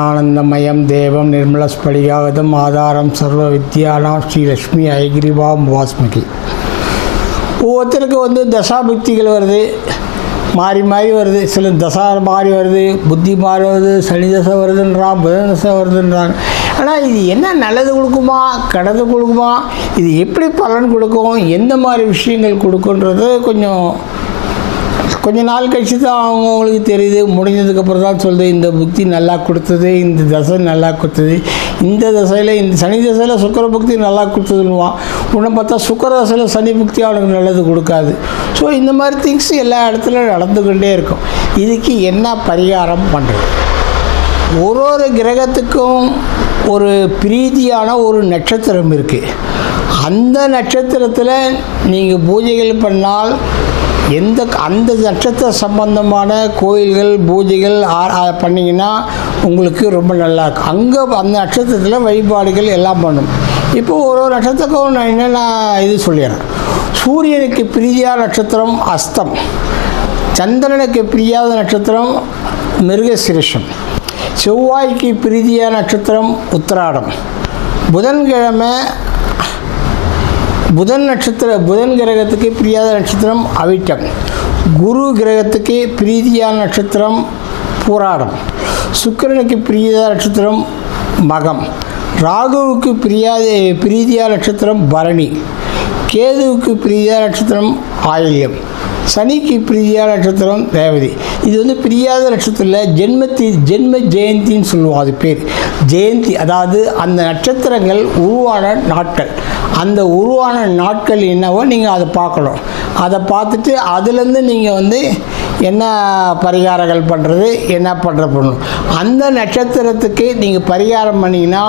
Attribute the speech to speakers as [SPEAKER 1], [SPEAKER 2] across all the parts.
[SPEAKER 1] ஞானானந்தமயம் தேவம் நிர்மலஸ்படிகாகதம் ஆதாரம் சர்வ வித்யானாம் ஸ்ரீ லக்ஷ்மி ஐகிரிவாம் வாஸ்மகி. ஒவ்வொருத்தருக்கு வந்து தசாபக்திகள் வருது. மாறி மாறி வருது. சில தசா மாறி வருது. புத்தி மாறி வருது. சனி தசை வருதுன்றான் புதன் தசை வருதுன்றாங்க ஆனால் இது என்ன நல்லது கொடுக்குமா? கெட்டது கொடுக்குமா? இது எப்படி பலன் கொடுக்கும்? எந்த மாதிரி விஷயங்கள் கொடுக்குன்றது கொஞ்சம் கொஞ்ச நாள் கழிச்சு தான் அவங்கவுங்களுக்கு தெரியுது. முடிஞ்சதுக்கப்புறம் தான் சொல்லுது இந்த புக்தி நல்லா கொடுத்தது இந்த தசை நல்லா கொடுத்தது. இந்த தசையில் இந்த சனி தசையில் சுக்கர புக்தி நல்லா கொடுத்ததுன்னுவான். உன்னை பார்த்தா சுக்கர தசையில் சனி புக்தி அவனுக்கு நல்லது கொடுக்காது. ஸோ இந்த மாதிரி திங்ஸ் எல்லா இடத்துலையும் நடந்துக்கிட்டே இருக்கும். இதுக்கு என்ன பரிகாரம் பண்ணுறது ஒரு ஒரு கிரகத்துக்கும் ஒரு பிரீதியான ஒரு நட்சத்திரம் இருக்குது அந்த நட்சத்திரத்தில் நீங்கள் பூஜைகள் பண்ணால் எந்த அந்த நட்சத்திர சம்பந்தமான கோயில்கள் பூஜைகள் ஆ- பண்ணிங்கன்னா உங்களுக்கு ரொம்ப நல்லா இருக்கும். அங்கே அந்த நட்சத்திரத்தில் வழிபாடுகள் எல்லாம் பண்ணும். இப்போ ஒரு ஒரு நட்சத்திரக்கும் நான் என்னென்ன இது சொல்லிடுறேன். சூரியனுக்கு பிரீதியான நட்சத்திரம் அஸ்தம். சந்திரனுக்கு பிரியாத நட்சத்திரம் மிருகசிரிஷம். செவ்வாய்க்கு பிரீதியான நட்சத்திரம் உத்திராடம். புதன்கிழமை புதன் நட்சத்திர புதன் கிரகத்துக்கு பிரியாத நட்சத்திரம் அவிட்டம். குரு கிரகத்துக்கு பிரீதியான நட்சத்திரம் பூராடம். சுக்கரனுக்கு பிரியாத நட்சத்திரம் மகம். ராகுவுக்கு பிரியாத பிரீதியா நட்சத்திரம் பரணி. கேதுவுக்கு பிரீதியான நட்சத்திரம் ஆயில்யம். சனிக்கு பிரியாத நட்சத்திரம் ரேவதி. இது வந்து பிரியாத நட்சத்திரத்தில் ஜென்மத்தி ஜென்ம ஜெயந்தின்னு சொல்லுவோம் அது பேர். ஜெயந்தி அதாவது அந்த நட்சத்திரங்கள் உருவான நாட்கள். அந்த உருவான நாட்கள் என்னவோ நீங்கள் அதை பார்க்கணும். அதை பார்த்துட்டு அதுலேருந்து நீங்கள் வந்து என்ன பரிகாரங்கள் பண்ணுறது என்ன பண்ணுற பண்ணணும். அந்த நட்சத்திரத்துக்கு நீங்கள் பரிகாரம் பண்ணிங்கன்னா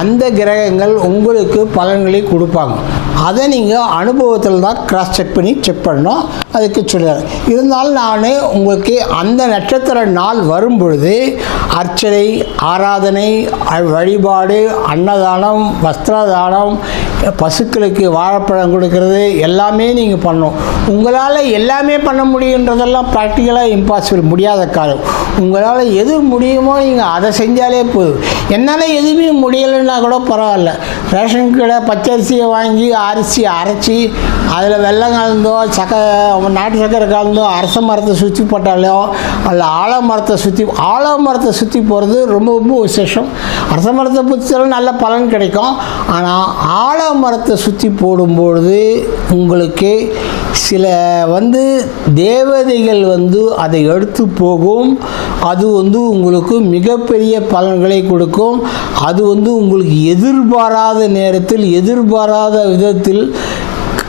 [SPEAKER 1] அந்த கிரகங்கள் உங்களுக்கு பலன்களை கொடுப்பாங்க. அதை நீங்கள் அனுபவத்தில் தான் கிராஸ் செக் பண்ணி செக் பண்ணணும். அதுக்கு சொல்லுறேன் இருந்தாலும் நான் உங்களுக்கு அந்த நட்சத்திர நாள் வரும் பொழுது அர்ச்சனை ஆராதனை வழிபாடு அன்னதானம் வஸ்திரதானம் பசுக்களுக்கு வாழைப்பழம் கொடுக்கறது எல்லாமே நீங்கள் பண்ணணும். உங்களால் எல்லாமே பண்ண முடியுன்றதெல்லாம் ப்ராக்டிக்கலாக இம்பாசிபிள் முடியாத காலம். உங்களால் எது முடியுமோ நீங்கள் அதை செஞ்சாலே போதும். என்னால் எதுவுமே முடியலைன்னா கூட பரவாயில்ல. ரேஷன் கடை பச்சரிசியை வாங்கி அரிசி அரைச்சி அதில் வெள்ளம் கலந்தோ சக்கரை நாட்டு சக்கரை கலந்தோ அரச மரத்தை சுற்றி போட்டாலோ அல்ல ஆலமரத்தை சுற்றி ஆலமரத்தை சுற்றி போகிறது ரொம்ப ரொம்ப விசேஷம். அரச மரத்தை புத்திச்சாலும் நல்ல பலன் கிடைக்கும். ஆனால் ஆலமரத்தை சுற்றி போடும்பொழுது உங்களுக்கு சில வந்து தேவதைகள் வந்து அதை எடுத்து போகும். அது வந்து உங்களுக்கு மிகப்பெரிய பலன்களை கொடுக்கும். அது வந்து உங்களுக்கு எதிர்பாராத நேரத்தில் எதிர்பாராத விதத்தில்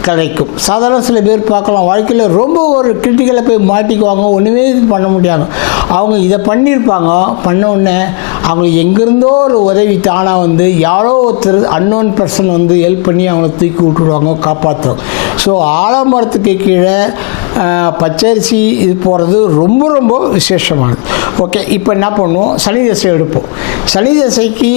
[SPEAKER 1] கிடைக்கும். சாதாரண சில பேர் பார்க்கலாம் வாழ்க்கையில் ரொம்ப ஒரு கிரிட்டிக்கலை போய் மாட்டிக்குவாங்க ஒன்றுமே பண்ண முடியாது. அவங்க இதை பண்ணியிருப்பாங்க பண்ண உடனே அவங்களுக்கு எங்கேருந்தோ ஒரு உதவி தானாக வந்து யாரோ ஒருத்தர் அன்னோன் பர்சன் வந்து ஹெல்ப் பண்ணி அவங்கள தூக்கி விட்டுருவாங்க காப்பாற்றுவாங்க ஸோ ஆலமரத்துக்கு கீழே பச்சரிசி இது போகிறது ரொம்ப ரொம்ப விசேஷமானது. ஓகே இப்போ என்ன பண்ணுவோம்? சனி தசை எடுப்போம். சனி தசைக்கு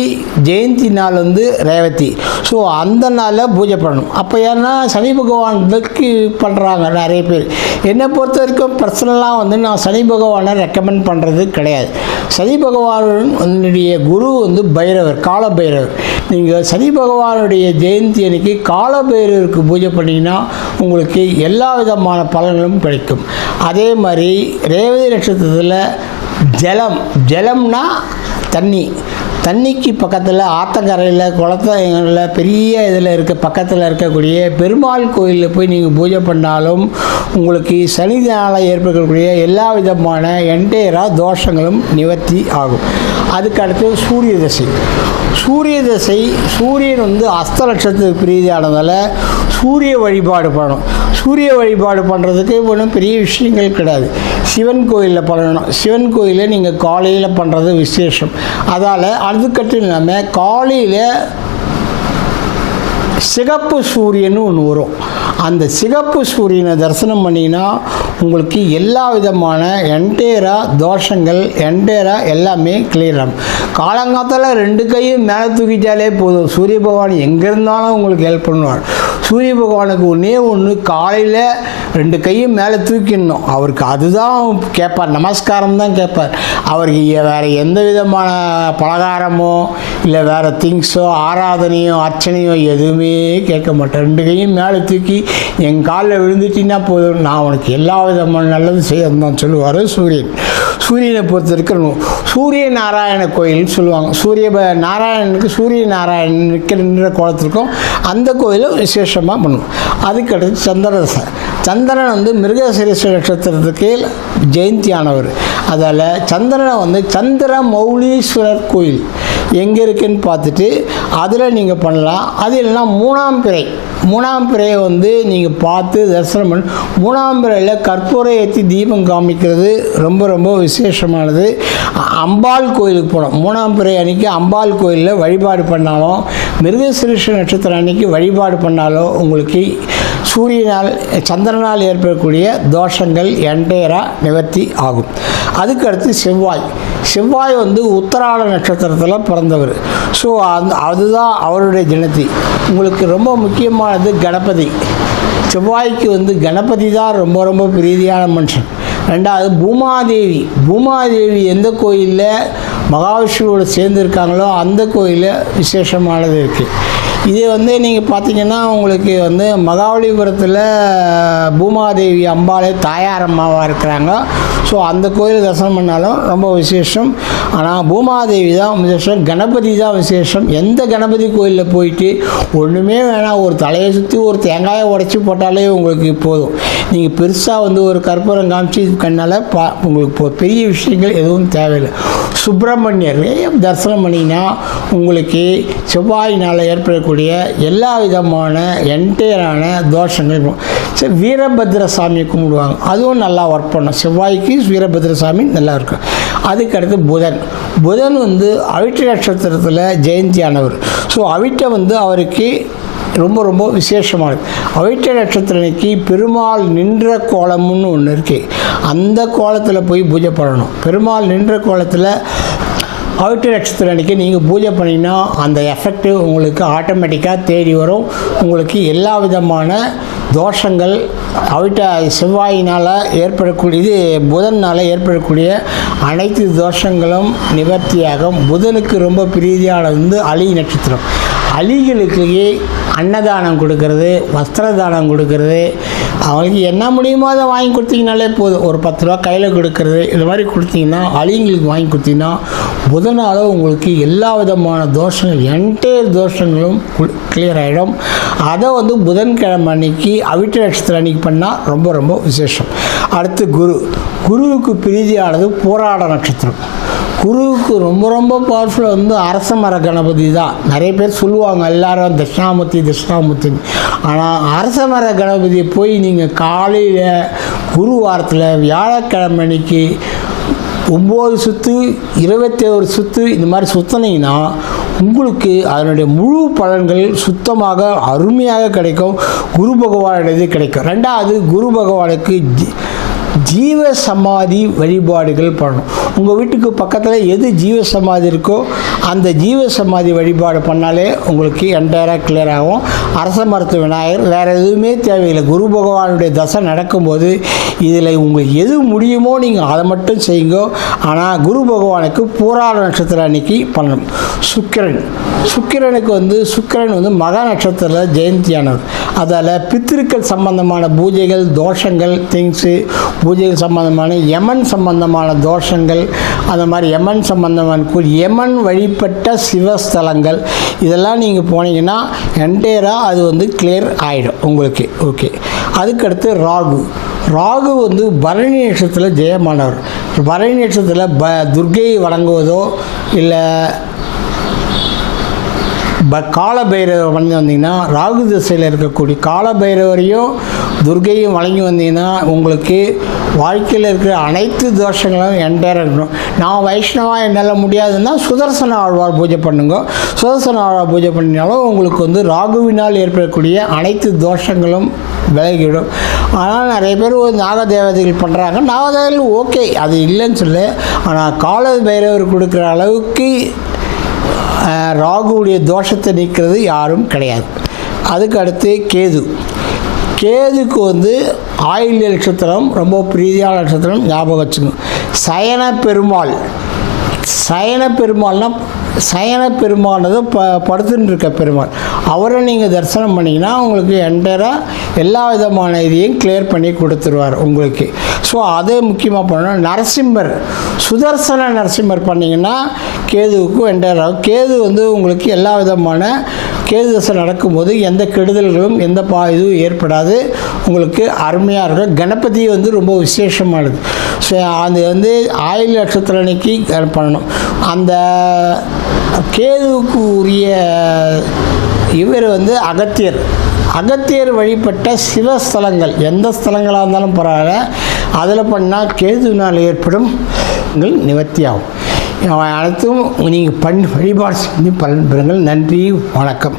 [SPEAKER 1] ஜெயந்தி நாள் வந்து ரேவதி. ஸோ அந்த நாளில் பூஜை பண்ணணும். அப்போ ஏன்னா சனி பகவானுக்கு பண்ணுறாங்க நிறைய பேர். என்னை பொறுத்த வரைக்கும் பர்சனலாக வந்து நான் சனி பகவானை ரெக்கமெண்ட் பண்ணுறது கிடையாது. சனி பகவானுடைய குரு வந்து பைரவர் கால பைரவர் நீங்கள் சனி பகவானுடைய ஜெயந்தி அன்னைக்கு கால பைரவருக்கு பூஜை பண்ணிங்கன்னா உங்களுக்கு எல்லா விதமான பலன்களும் கிடைக்கும். அதே மாதிரி ரேவதி நட்சத்திரத்தில் ஜலம் ஜலம்னா தண்ணி. தண்ணிக்கு பக்கத்தில் ஆத்தங்கரையில் குளத்தங்களில் பெரிய இதில் இருக்க பக்கத்தில் இருக்கக்கூடிய பெருமாள் கோயிலில் போய் நீங்கள் பூஜை பண்ணாலும் உங்களுக்கு சனிதனால் ஏற்படக்கூடிய எல்லா விதமான என்டையராக தோஷங்களும் நிவர்த்தி ஆகும். அதுக்கு அடுத்து சூரிய தசை. சூரிய தசை சூரியன் வந்து அஸ்த நட்சத்திர பிரீதியானதால் சூரிய வழிபாடு பண்ணணும். சூரிய வழிபாடு பண்ணுறதுக்கு ஒன்றும் பெரிய விஷயங்கள் கிடையாது. சிவன் கோயிலில் பண்ணணும். சிவன் கோயிலில் நீங்கள் காலையில் பண்ணுறது விசேஷம். அதால் அதுக்கட்டும் இல்லாமல் காலையில் சிகப்பு சூரியன்னு ஒன்று வரும். அந்த சிகப்பு சூரியனை தரிசனம் பண்ணிங்கன்னா உங்களுக்கு எல்லா விதமான என்டையராக தோஷங்கள் என்டையராக எல்லாமே கிளியர் ஆகும். காலங்காத்தால் ரெண்டு கையும் மேலே தூக்கிட்டாலே போதும். சூரிய பகவான் எங்கே இருந்தாலும் உங்களுக்கு ஹெல்ப் பண்ணுவார். சூரிய பகவானுக்கு ஒன்றே ஒன்று காலையில் ரெண்டு கையும் மேலே தூக்கிடணும். அவருக்கு அதுதான் கேட்பார் நமஸ்காரம் தான் கேட்பார் அவருக்கு வேறு எந்த விதமான பலகாரமோ இல்லை வேறு திங்ஸோ ஆராதனையோ அர்ச்சனையோ எதுவுமே கேட்க மாட்டேன் ரெண்டு கையும் மேலே தூக்கி என் காலில் விழுந்துட்டின்னா போதும். நான் உனக்கு எல்லா விதமான நல்லதும் செய்யணும் தான் சொல்லுவார் சூரியன். சூரியனை பொறுத்த வரைக்கும் சூரிய நாராயண கோயில் சொல்லுவாங்க. சூரிய ப- நாராயணனுக்கு சூரிய நாராயணன் நிற்கிற கோலத்திற்கும் அந்த கோயிலும் விசேஷமாக பண்ணுவோம். அதுக்கடுத்து சந்திரதசன் சந்திரன் வந்து மிருகசிரீச நட்சத்திரத்துக்கு ஜெயந்தியானவர். அதால் சந்திரனை வந்து சந்திர மௌலீஸ்வரர் கோயில். எங்கே இருக்குன்னு பார்த்துட்டு அதில் நீங்கள் பண்ணலாம். அது இல்லைன்னா மூணாம் பிறை. மூணாம் பிறையை வந்து நீங்கள் பார்த்து தரிசனம் பண்ணி. மூணாம் பிறையில் கற்பூரை ஏற்றி தீபம் காமிக்கிறது ரொம்ப ரொம்ப விசேஷமானது. அம்பாள் கோயிலுக்கு போகணும். மூணாம் பிறை அன்னைக்கு அம்பாள் கோயிலில் வழிபாடு பண்ணாலும் மிருகசிருஷ நட்சத்திரம் அன்னைக்கு வழிபாடு பண்ணாலும் உங்களுக்கு சூரியனால் சந்திரனால் ஏற்படக்கூடிய தோஷங்கள் என்டையராக நிவர்த்தி ஆகும். அதுக்கடுத்து செவ்வாய். செவ்வாய் வந்து உத்தராட நட்சத்திரத்தில் பிறந்தவர் ஸோ அந்த அதுதான் அவருடைய தினத்தி. உங்களுக்கு ரொம்ப முக்கியமானது கணபதி. செவ்வாய்க்கு வந்து கணபதி தான் ரொம்ப ரொம்ப பிரீதியான மனுஷன். ரெண்டாவது பூமாதேவி. பூமாதேவி எந்த கோயிலில் மகாவிஷ்ணுவோட சேர்ந்துருக்காங்களோ அந்த கோயிலில் விசேஷமானது இருக்குது இது வந்து நீங்கள் பார்த்தீங்கன்னா உங்களுக்கு வந்து மகாபலிபுரத்தில் பூமாதேவி அம்பாளே தாயார் அம்மாவாக இருக்கிறாங்க. ஸோ அந்த கோயில் தரிசனம் பண்ணாலும் ரொம்ப விசேஷம். ஆனால் பூமாதேவி தான் விசேஷம். கணபதி தான் விசேஷம். எந்த கணபதி கோயிலில் போயிட்டு ஒன்றுமே வேணாம். ஒரு தலையை சுற்றி ஒரு தேங்காயை உடச்சி போட்டாலே உங்களுக்கு போதும். நீங்கள் பெருசாக வந்து ஒரு கற்பூரம் காமிச்சு கண்ணால் பா உங்களுக்கு பெரிய விஷயங்கள் எதுவும் தேவையில்லை. சுப்பிரமணியர் தரிசனம் பண்ணிங்கன்னா உங்களுக்கு செவ்வாயினால் ஏற்படக்கூடிய எல்லா விதமான என்டையரான தோஷங்கள் இருக்கும். சரி வீரபத்ர சாமியை கும்பிடுவாங்க. அதுவும் நல்லா ஒர்க் பண்ணும். செவ்வாய்க்கு வீரபத்ர சாமி நல்லா இருக்கும். அதுக்கடுத்து புதன். புதன் வந்து அவிட்ட நட்சத்திரத்தில் ஜெயந்தியானவர். ஸோ அவிட்ட வந்து அவருக்கு ரொம்ப ரொம்ப விசேஷமானது. அவிட்ட நட்சத்திரனைக்கு பெருமாள் நின்ற கோலம்னு ஒன்று இருக்குது அந்த கோலத்தில் போய் பூஜை பண்ணணும். பெருமாள் நின்ற கோலத்தில் அவிட்ட நட்சத்திரம் அன்றைக்கி நீங்கள் பூஜை பண்ணிங்கன்னா அந்த எஃபெக்ட்டு உங்களுக்கு ஆட்டோமேட்டிக்காக தேடி வரும். உங்களுக்கு எல்லா விதமான தோஷங்கள் அவிட்ட செவ்வாயினால் ஏற்படக்கூடிய இது புதனால் ஏற்படக்கூடிய அனைத்து தோஷங்களும் நிவர்த்தியாகும். புதனுக்கு ரொம்ப பிரீதியானது வந்து அலி நட்சத்திரம். அலிகளுக்கு அன்னதானம் கொடுக்கறது வஸ்திர தானம் கொடுக்கறது. அவங்களுக்கு என்ன முடியுமோ அதை வாங்கி கொடுத்தீங்கனாலே போதும். ஒரு பத்து ரூபா கையில் கொடுக்கறது இது மாதிரி கொடுத்தீங்கன்னா அலிங்களுக்கு வாங்கி கொடுத்தீங்கன்னா புதனால் உங்களுக்கு எல்லா விதமான தோஷங்கள் என்டையர் தோஷங்களும் கிளியர் ஆகிடும் அதை வந்து புதன்கிழமை அன்னைக்கு அவிட்ட நட்சத்திரம் அன்னைக்கு பண்ணால் ரொம்ப ரொம்ப விசேஷம். அடுத்து குரு. குருவுக்கு பிரீதியானது போராட நட்சத்திரம். குருவுக்கு ரொம்ப ரொம்ப பவர்ஃபுல்லாக வந்து அரச மர கணபதி தான். நிறைய பேர் சொல்லுவாங்க எல்லாரும் தட்சிணாமூர்த்தி தட்சிணாமூர்த்தின்னு ஆனால் அரச மர கணபதியை போய் நீங்கள் காலையில் குரு வாரத்தில் வியாழக்கிழமை அன்னைக்கு ஒம்பது சுற்று இருபத்தேழு சுற்று இந்த மாதிரி சுற்றினீங்கன்னா உங்களுக்கு அதனுடைய முழு பலன்கள் சுத்தமாக அருமையாக கிடைக்கும். குரு பகவானுடையது கிடைக்கும். ரெண்டாவது குரு பகவானுக்கு ஜீவ சமாதி வழிபாடுகள் பண்ணணும். உங்கள் வீட்டுக்கு பக்கத்தில் எது ஜீவ சமாதி இருக்கோ அந்த ஜீவ சமாதி வழிபாடு பண்ணாலே உங்களுக்கு என்டையராக கிளியர் ஆகும். அரச மருத்துவ விநாயகர் வேறு எதுவுமே தேவையில்லை. குரு பகவானுடைய தசை நடக்கும்போது இதில் உங்களுக்கு எது முடியுமோ நீங்கள் அதை மட்டும் செய்யுங்க. ஆனால் குரு பகவானுக்கு பூராள நட்சத்திரம் அன்னைக்கு பண்ணணும். சுக்கிரன். சுக்கிரனுக்கு வந்து சுக்கிரன் வந்து மக நட்சத்திரத்தில் ஜெயந்தியானவர். அதால் பித்திருக்கள் சம்பந்தமான பூஜைகள் தோஷங்கள் திங்ஸு பூஜைகள் சம்பந்தமான யமன் சம்பந்தமான தோஷங்கள் அந்த மாதிரி யமன் சம்பந்தமான கோயில் யமன் வழிபட்ட சிவஸ்தலங்கள் இதெல்லாம் நீங்கள் போனீங்கன்னா என்டையராக அது வந்து கிளியர் ஆகிடும் உங்களுக்கு. ஓகே அதுக்கடுத்து ராகு. ராகு வந்து பரணி நட்சத்திரத்தில் ஜெயமானவர். பரணி நட்சத்திரத்தில் ப துர்கையை வணங்குவதோ இல்லை ப காலபைரவர் வந்து வந்தீங்கன்னா ராகு திசையில் இருக்கக்கூடிய காலபைரவரையும் துர்கையும் வழங்கி வந்தீங்கன்னா உங்களுக்கு வாழ்க்கையில் இருக்கிற அனைத்து தோஷங்களும் என்டையராக இருக்கணும். நான் வைஷ்ணவா என்னால் முடியாதுன்னா சுதர்சன ஆழ்வார் பூஜை பண்ணுங்க. சுதர்சன ஆழ்வார் பூஜை பண்ணினாலும் உங்களுக்கு வந்து ராகுவினால் ஏற்படக்கூடிய அனைத்து தோஷங்களும் விலகிவிடும். ஆனால் நிறைய பேர் ஒரு பண்ணுறாங்க நாகதேவதைகள் ஓகே அது இல்லைன்னு சொல்லு ஆனால் கால பைரவர் கொடுக்குற அளவுக்கு ராகுவுடைய தோஷத்தை நீக்கிறது யாரும் கிடையாது. அதுக்கு அடுத்து கேது. கேதுக்கு வந்து ஆயில்ய நட்சத்திரம் ரொம்ப பிரீதியான நட்சத்திரம் ஞாபகம் வச்சுக்கணும். சயன பெருமாள். சயன பெருமாள்னா சயன பெருமானது ப படுத்துன்னு இருக்க பெருமாள். அவரை நீங்கள் தரிசனம் பண்ணிங்கன்னா உங்களுக்கு என்டராக எல்லா விதமான இதையும் கிளியர் பண்ணி கொடுத்துருவார் உங்களுக்கு. ஸோ அது முக்கியமாக பண்ணணும் நரசிம்மர் சுதர்சன நரசிம்மர் பண்ணிங்கன்னா கேதுவுக்கும் என்டராகும் கேது வந்து உங்களுக்கு எல்லா விதமான கேது தசை நடக்கும்போது எந்த கெடுதல்களும் எந்த பா இதுவும் ஏற்படாது. உங்களுக்கு அருமையாக இருக்கும். கணபதி வந்து ரொம்ப விசேஷமானது. ஸோ அது வந்து ஆயுள் நட்சத்திர அன்னைக்கு பண்ணணும். அந்த கேதுவுக்கு உரிய இவர் வந்து அகத்தியர். அகத்தியர் வழிபட்ட சிவஸ்தலங்கள் எந்த ஸ்தலங்களாக இருந்தாலும் பரவாயில்ல. அதில் பண்ணால் கேதுவினால் ஏற்படும் நிவர்த்தியாகும். அனைத்தும் நீங்கள் பண் வழிபாடு செஞ்சு பலன் பெறுங்கள். நன்றி வணக்கம்.